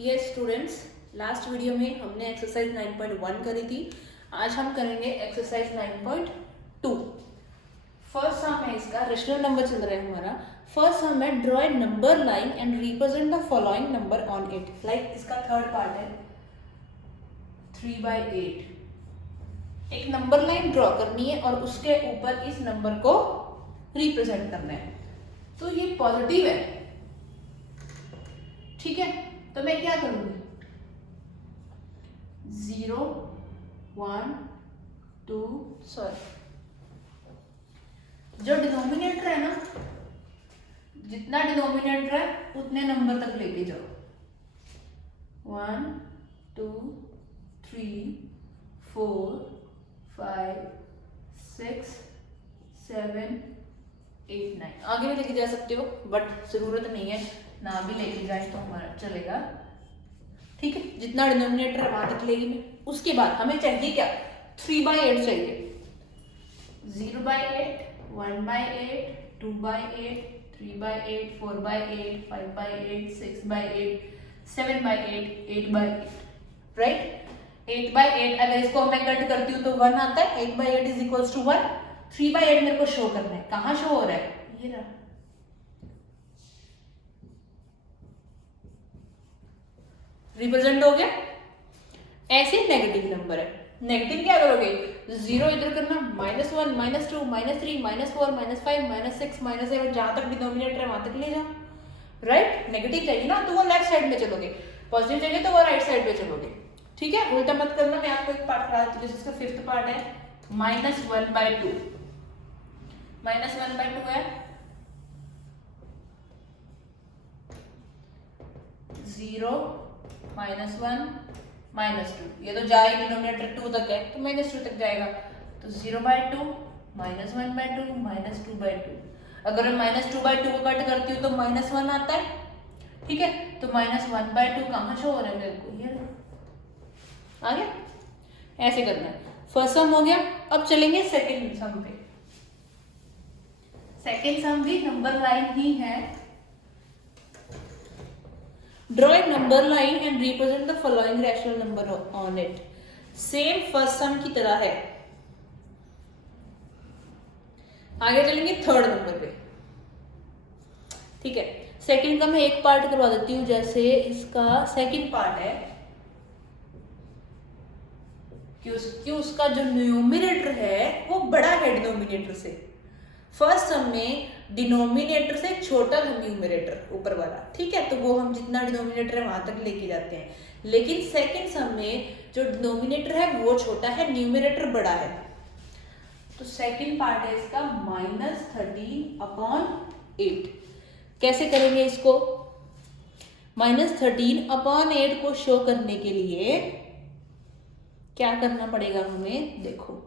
Yes students, last video में हमने exercise 9.1 करी थी। आज हम करेंगे एक्सरसाइज 9.2। फर्स्ट सम है इसका, रेशनल नंबर चल रहा है हमारा। फर्स्ट सम है draw a number line and represent the following number on it. Like इसका थर्ड पार्ट है 3/8। एक नंबर लाइन ड्रॉ करनी है और उसके ऊपर इस नंबर को रिप्रेजेंट करना है। तो ये पॉजिटिव है, ठीक है। तो मैं क्या करूंगी, 0 1 2 जो डिनोमिनेटर है ना, जितना डिनोमिनेटर है उतने नंबर तक लेके जाओ। 1 2 3 4 5 6 7 8 9 आगे भी लेके जा सकते हो, बट जरूरत नहीं है, ना भी लेके जाए तो हमारा चलेगा, ठीक है। जितना डिनोमिनेटर है वहां तक लेगी मैं। उसके बाद हमें चाहिए क्या, 3/8 चाहिए। 0/8 1/8 2/8 3/8 4/8 5/8 6/8 7/8 8/8, राइट। 8/8 अगर इसको मैं कट करती हूँ तो 1 आता है। 8/8 इज इक्वल्स टू 1। 3/8 मेरे को शो करना है, कहाँ शो हो रहा है, ये रहा। रिप्रेजेंट हो गया। ऐसे नेगेटिव नंबर है, नेगेटिव क्या करोगे, 0 इधर करना, -1 -2 -3 -4 -5 -6 -7, जहां तक डिनोमिनेटर है वहां तक ले जाओ, राइट। नेगेटिव चाहिए ना तो वो लेफ्ट साइड में चलोगे, पॉजिटिव चाहिए तो वो राइट साइड पे चलोगे, ठीक है। उल्टा मत करना। मैं आपको एक पार्ट करा देती हूँ, जिसका फिफ्थ पार्ट है -1/2। -1/2 है 0 -1 -2। ये तो जाए डिनोमिनेटर 2 तक है तो -2 तक जाएगा, तो 0/2 -1/2 -2/2। अगर मैं -2/2 को कट करती हूँ तो -1 आता है, ठीक है। तो -1/2 कहाँ शो हो रहा है मेरे को, ये आ गया। ऐसे करना है। फर्स्ट सम हो गया। अब चलेंगे सेकंड सम पे। सेकंड सम भी नंबर लाइन ही है। Draw a number line and represent the following rational number on it. Same first sum की तरह है। आगे चलेंगे थर्ड नंबर पे, ठीक है। सेकंड का मैं एक पार्ट करवा देती हूँ। जैसे इसका सेकंड पार्ट है कि उसका जो न्यूमरेटर है वो बड़ा है डिनोमिनेटर से। फर्स्ट सम में डिनोमिनेटर से छोटा था न्यूमरेटर ऊपर वाला, ठीक है। तो वो हम जितना डिनोमिनेटर है वहां तक लेके जाते हैं। लेकिन सेकंड सम में जो डिनोमिनेटर है वो छोटा है, न्यूमरेटर बड़ा है। तो सेकंड पार्ट है इसका -13/8। कैसे करेंगे इसको, -13/8 को शो करने के लिए क्या करना पड़ेगा हमें, देखो।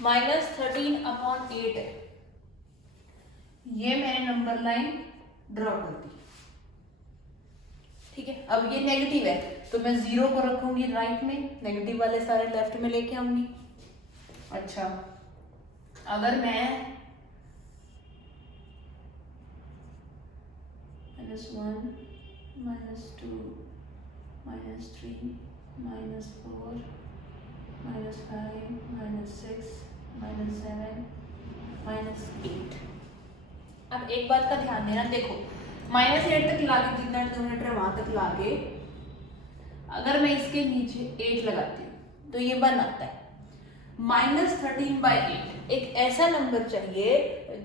-13/8 है, ये मैंने नंबर लाइन ड्रॉ कर दी, ठीक है। अब ये नेगेटिव है तो मैं 0 को रखूंगी राइट में, नेगेटिव वाले सारे लेफ्ट में लेके आऊंगी। अच्छा, अगर मैं -1 -2 -3 -4 -5 -6 -7 -8। अब एक बात का ध्यान देना, देखो -8 तक लाके, जितना डिनोमिनेटर वहां तक लाके अगर मैं इसके नीचे 8 लगाती हूँ तो ये 1 आता है। -13/8 एक ऐसा नंबर चाहिए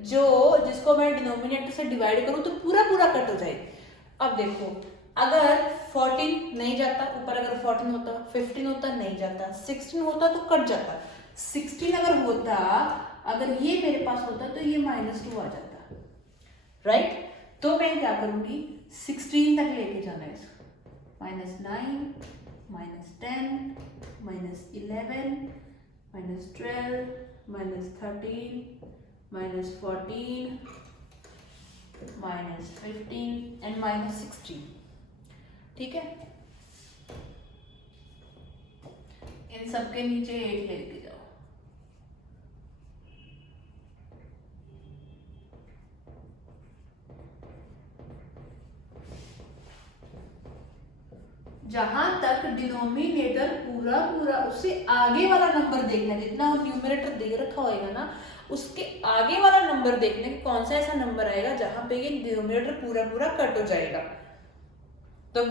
जिसको मैं डिनोमिनेटर से डिवाइड करूं तो पूरा पूरा कट हो जाए। अब देखो, अगर 14 नहीं जाता ऊपर, अगर 14 होता, 15 होता नहीं जाता, 16 होता तो कट जाता, 16 अगर होता, अगर ये मेरे पास होता तो ये -2 आ जाता, राइट। तो मैं क्या करूंगी, 16 तक लेके जाना है इसको, -9, -10, -11, -12, -13, -14, -15 एंड -16, ठीक है। इन सबके नीचे 8 लेके जाओ। जहां तक डिनोमिनेटर पूरा पूरा, उससे आगे वाला नंबर देखना, जितना न्यूमरेटर दे रखा होएगा ना, उसके आगे वाला नंबर देखने कि कौन सा ऐसा नंबर आएगा जहां पे ये डिनोमिनेटर पूरा पूरा कट हो जाएगा। तो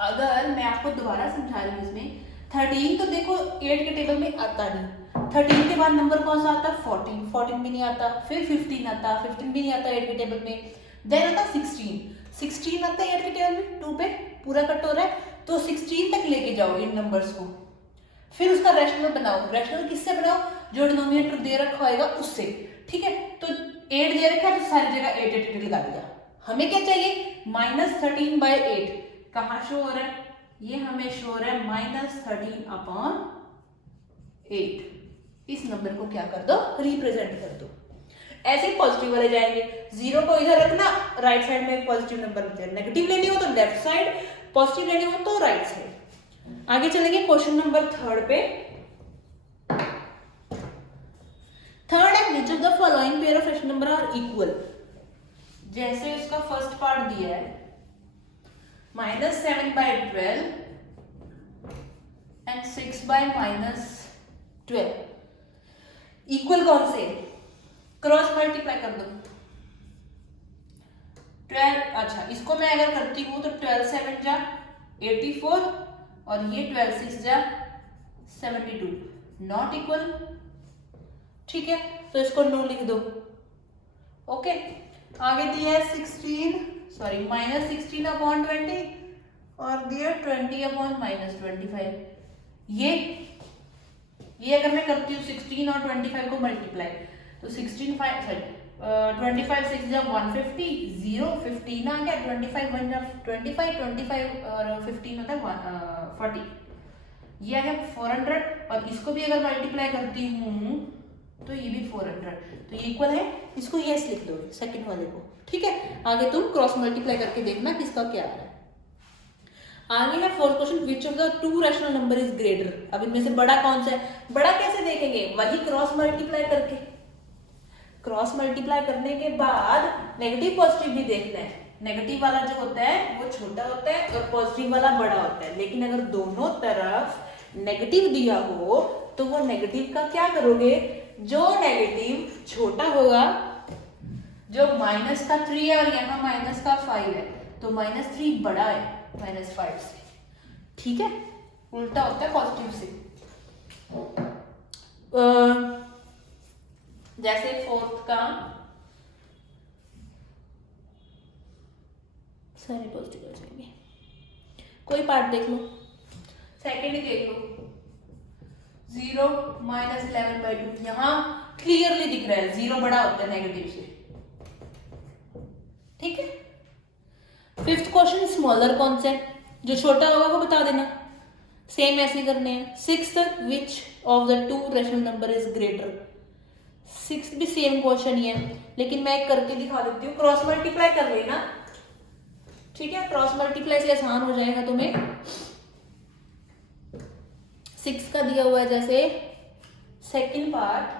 अगर मैं आपको दोबारा समझा रही हूँ, इसमें 13 तो देखो 8 के टेबल में आता नहीं, 13 के बाद नंबर कौन सा आता है, 14, 14 भी नहीं आता, फिर 15 आता, 15 भी नहीं आता 8 के टेबल में, देन आता 16, 16 आता है 8 के टेबल में, 2 पे पूरा कट हो रहा है, तो 16 तक लेके जाओ इन नंबर्स को, फिर उसका रैशनल बनाओ। रैशनल किससे बनाओ, जो डिनोमिनेटर दे रखा होगा उससे, ठीक है। तो 8 दे रखा है तो सारी जगह 8 8 8 लगा दिया। हमें क्या चाहिए, -13/8, कहाँ शो हो रहा है, ये हमें शो हो रहा है -13/8। इस नंबर को क्या कर दो, रिप्रेजेंट कर दो। ऐसे पॉजिटिव वाले जाएंगे, 0 को इधर रखना, राइट साइड में एक पॉजिटिव नंबर होता है, नेगेटिव लेनी हो तो लेफ्ट साइड, पॉजिटिव लेनी हो तो राइट साइड। आगे चलेंगे क्वेश्चन नंबर 3 पे। थर्ड है, which of the following pair of rational number are equal. जैसे उसका फर्स्ट पार्ट दिया है, -7/12 एंड 6/-12, इक्वल कौन से, क्रॉस मल्टीप्लाई कर दो। 12, अच्छा इसको मैं अगर करती हूँ तो 12 7 जा 84 और ये 12 6 जा 72, नॉट इक्वल, ठीक है। तो इसको नो लिख दो, ओके। आगे दिया है -16/20 और दिया 20/-25। ये अगर मैं करती हूँ 16 और 25 को मल्टीप्लाई, तो 25 6 जा 150, 0 15 आ गया, 25 1 जा 25, 25 और 15 होता है 40, ये आ गया 400। और इसको भी अगर मल्टीप्लाई करती हूँ तो ये भी 400, तो ये इक्वल है। इसको यस लिख दो सेकंड वाले को, ठीक है। आगे तुम क्रॉस मल्टीप्लाई करके देखना किसका क्या आ रहा है। आगे है fourth question, which of the 2 rational number is greater. अब इनमें से बड़ा कौन सा है, बड़ा कैसे देखेंगे, वही क्रॉस मल्टीप्लाई करके। क्रॉस मल्टीप्लाई करने के बाद नेगेटिव पॉजिटिव भी देखना है। नेगेटिव वाला जो होता है वो छोटा होता है और पॉजिटिव वाला बड़ा होता है, लेकिन अगर दोनों तरफ नेगेटिव दिया हो तो वो नेगेटिव का क्या करोगे, जो नेगेटिव छोटा होगा, जो -3 है और यहाँ -5 है, तो -3 बड़ा है -5 से, ठीक है। उल्टा होता है पॉजिटिव से। जैसे फोर्थ का सारे पॉजिटिव हो जाएंगे, कोई पार्ट देख लो, सेकेंड ही देख लो, 0 -11/2, यहाँ क्लियरली दिख रहा है 0 बड़ा होता है नेगेटिव से, ठीक है। फिफ्थ क्वेश्चन, स्मॉलर कौन सा है, जो छोटा होगा वो बता देना, सेम ऐसे करने हैं। Sixth, which of the 2 rational number is greater. Sixth भी सेम क्वेश्चन ही है, लेकिन मैं एक करके दिखा देती हूँ, क्रॉस मल्टीप्लाई कर लेना, ठीक है। क्रॉस मल्टीप्लाई से आसान हो जाएगा तुम्हें। 6 का दिया हुआ है, जैसे सेकंड पार्ट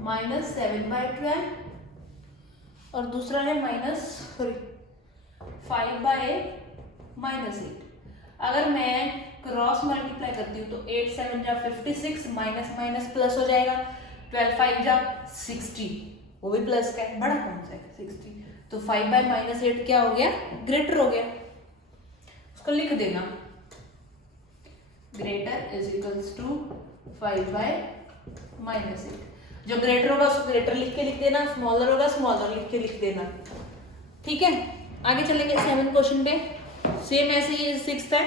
-7/12 और दूसरा है -5/-8। अगर मैं क्रॉस मल्टीप्लाई करती हूँ तो 8 7 जा 56, माइनस प्लस हो जाएगा, 12 5 जा 60, वो भी प्लस का है, बड़ा कौन सा है 60, तो 5/-8 क्या हो गया, ग्रेटर हो गया। उसको लिख देना, ग्रेटर इज इक्वल्स टू 5/-8। जो ग्रेटर होगा उसको ग्रेटर लिख के लिख देना, स्मॉलर होगा स्मॉलर लिख के लिख देना। ठीक है, आगे चलेंगे 7 क्वेश्चन पे। सेम ऐसे ही 6 है।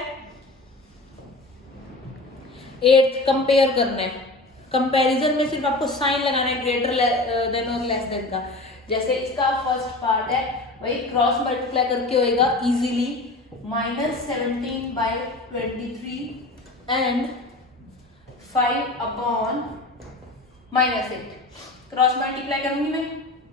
8 कंपेयर करना है। कंपैरिजन में सिर्फ आपको साइन लगाना है ग्रेटर देन और लेस देन का। जैसे इसका फर्स्ट पार्ट है वही क्रॉस मल्टीप्लाई करके होएगा इजीली -17/23 एंड 5/-8। क्रॉस मल्टीप्लाई करूंगी मैं,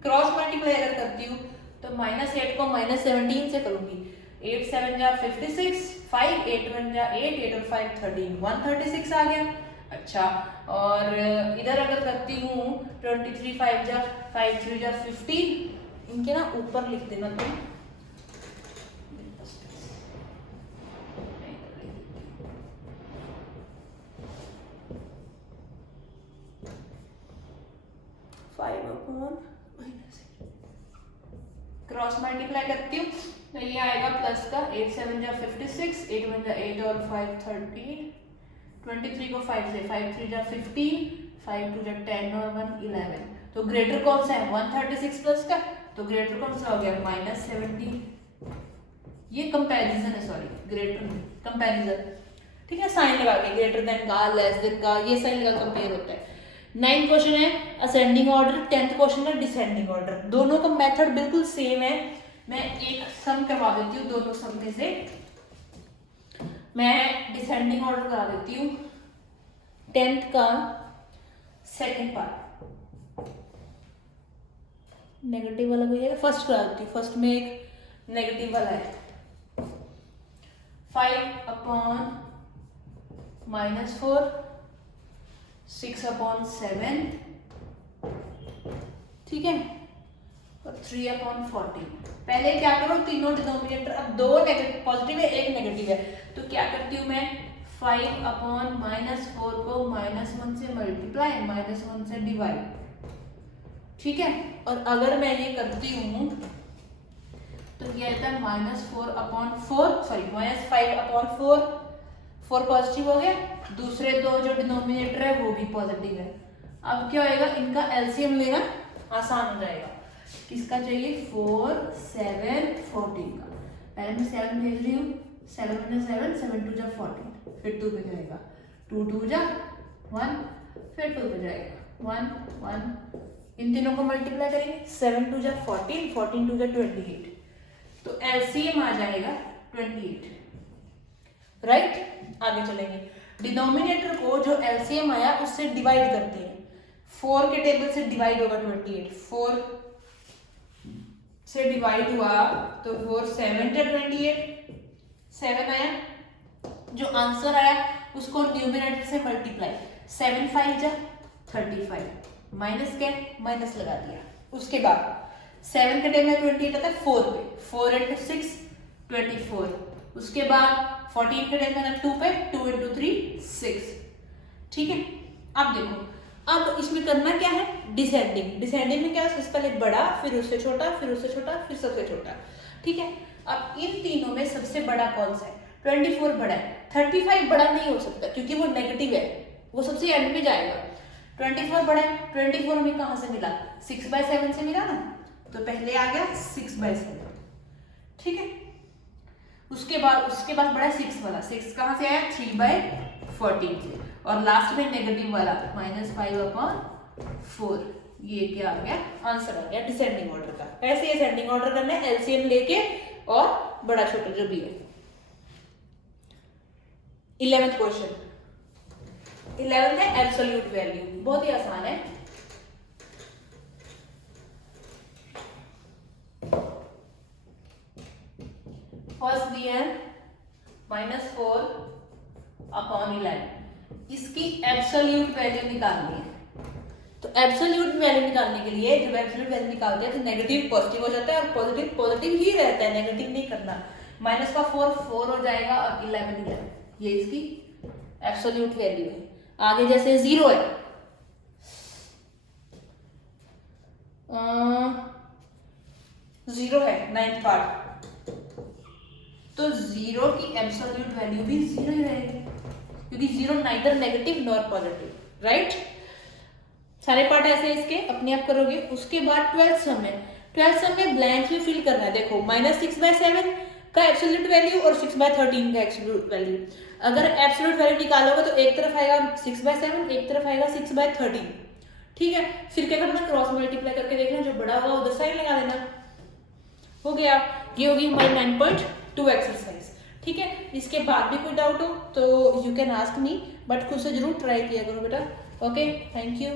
क्रॉस मल्टीप्लाई अगर करती हूँ तो -8 को -17 से करूंगी। 8 7 जा 56, 5 8 1 जा 8, 8 और 5 13, 136 आ गया। अच्छा, और इधर अगर करती हूँ 23 5 जा 5 3 जा 15, इनके ना ऊपर लिख देना तुम। 5/-8 क्रॉस मल्टीप्लाई करती हूँ तो ये आएगा प्लस का 8 7 जा 56, 8 1 जा 8 और 5 13, 23 को 5 से 5 3 जा 15, 5 2 जा 10 और 1 11। तो ग्रेटर कौन सा है 136 प्लस का, तो ग्रेटर कौन सा हो गया -17। ये कंपैरिजन है, सॉरी ग्रेटर कंपैरिजन। ठीक है, साइन लगा के ग्रेटर देन का लेस देन का ये साइन लगा कंपेयर होता है। 9 क्वेश्चन है असेंडिंग ऑर्डर, 10th क्वेश्चन है डिसेंडिंग ऑर्डर। दोनों का मेथड बिल्कुल सेम है। मैं एक सम करवा देती हूँ दोनों सम में से। मैं डिसेंडिंग ऑर्डर करा देती हूँ 10th का सेकंड पार्ट। नेगेटिव वाला कोई है, फर्स्ट करा देती हूँ। फर्स्ट में एक नेगेटिव वाला है 5/-4, 6/7, ठीक है, और 3/14। पहले क्या करो, तीनों डिनोमिनेटर, अब 2 पॉजिटिव है 1 नेगेटिव है, तो क्या करती हूँ मैं 5/-4 को -1 से मल्टीप्लाई, -1 से डिवाइड। ठीक है, और अगर मैं ये करती हूँ तो क्या आता है -4/4, सॉरी -5/4, 4 पॉजिटिव हो गया, दूसरे दो जो डिनोमिनेटर है वो भी पॉजिटिव है। अब क्या होएगा, इनका एलसीएम लेना आसान हो जाएगा। किसका चाहिए 4 7 14 का। पहले मैं 7 भेज रही हूँ, 7 1 7, 7 2 जा 14, फिर 2 पे जाएगा, 2 2 जा 1, फिर 2 पे जाएगा 1 1। इन तीनों को मल्टीप्लाई करेंगे, 7 2 जा 14, 14 2 जा 28, तो एलसीएम आ जाएगा 28। राइट, आगे चलेंगे। डिनोमिनेटर को जो एलसीएम आया उससे डिवाइड करते हैं। 4 के टेबल से डिवाइड होगा 28, 4 से डिवाइड हुआ तो 4 7 × 28, 7 आया। जो आंसर आया उसको न्यूमरेटर से मल्टीप्लाई, 7 5 जा 35, माइनस क्या, माइनस लगा दिया। उसके बाद 7 के टेबल में 28 आता है 4 पे, 4 × 6 24। उसके बाद 14 के टेबल में 2 पे, 2 × 3 6। ठीक है, अब देखो, अब इसमें करना क्या है, डिसेंडिंग। डिसेंडिंग में क्या है, सबसे पहले बड़ा, फिर उससे छोटा, फिर उससे छोटा, फिर सबसे छोटा। ठीक है, अब इन तीनों में सबसे बड़ा कौन सा है, 24 बड़ा है। 35 बड़ा नहीं हो सकता क्योंकि वो नेगेटिव है, वो सबसे एंड में जाएगा। 24 बड़ा है, 24 हमें कहां से मिला, 6/7 से मिला ना, तो पहले आ गया 6/7। ठीक है, उसके बाद बड़ा 6 वाला, 6 कहां से आया, 3/14 से, और लास्ट में नेगेटिव वाला -5/4। ये क्या आ गया, आंसर आ गया डिसेंडिंग ऑर्डर का। ऐसे ही असेंडिंग ऑर्डर करना है, एलसीएम लेके और बड़ा छोटा जो भी है। 11th क्वेश्चन, 11th है एब्सोल्यूट वैल्यू, बहुत ही आसान है। फर्स्ट दिया है -4/11, इसकी एब्सोल्यूट वैल्यू निकालनी है। तो एब्सोल्यूट वैल्यू निकालने के लिए जब एब्सोल्यूट वैल्यू निकालते हैं तो नेगेटिव पॉजिटिव हो जाता है और पॉजिटिव पॉजिटिव ही रहता है, नेगेटिव नहीं करना। -4 4 हो जाएगा और 11, ये इसकी एब्सोल्यूट वैल्यू है। आगे जैसे 0 है, 0 है 9th पार्ट, तो 0 की एब्सोल्यूट वैल्यू भी 0 ही रहेगी क्योंकि 0 neither negative nor positive. Right, सारे पार्ट ऐसे इसके अपने आप करोगे। उसके बाद 12th सम है, 12th सम में ब्लैंक्स में फिल करना है। देखो -6/7 का एब्सोल्यूट वैल्यू और 6/13 का एब्सोल्यूट वैल्यू। अगर एब्सोल्यूट वैल्यू निकालोगे तो एक तरफ आएगा 6/7, एक तरफ आएगा 6/13। ठीक है, फिर क्या करना, क्रॉस मल्टीप्लाई करके देखना, जो बड़ा होगा उधर साइड लगा देना। हो गया, ये होगी हमारी 9.2 एक्सरसाइज। ठीक है, इसके बाद भी कोई डाउट हो तो you can ask me, but खुद से जरूर ट्राई किया करो बेटा। Okay, thank you.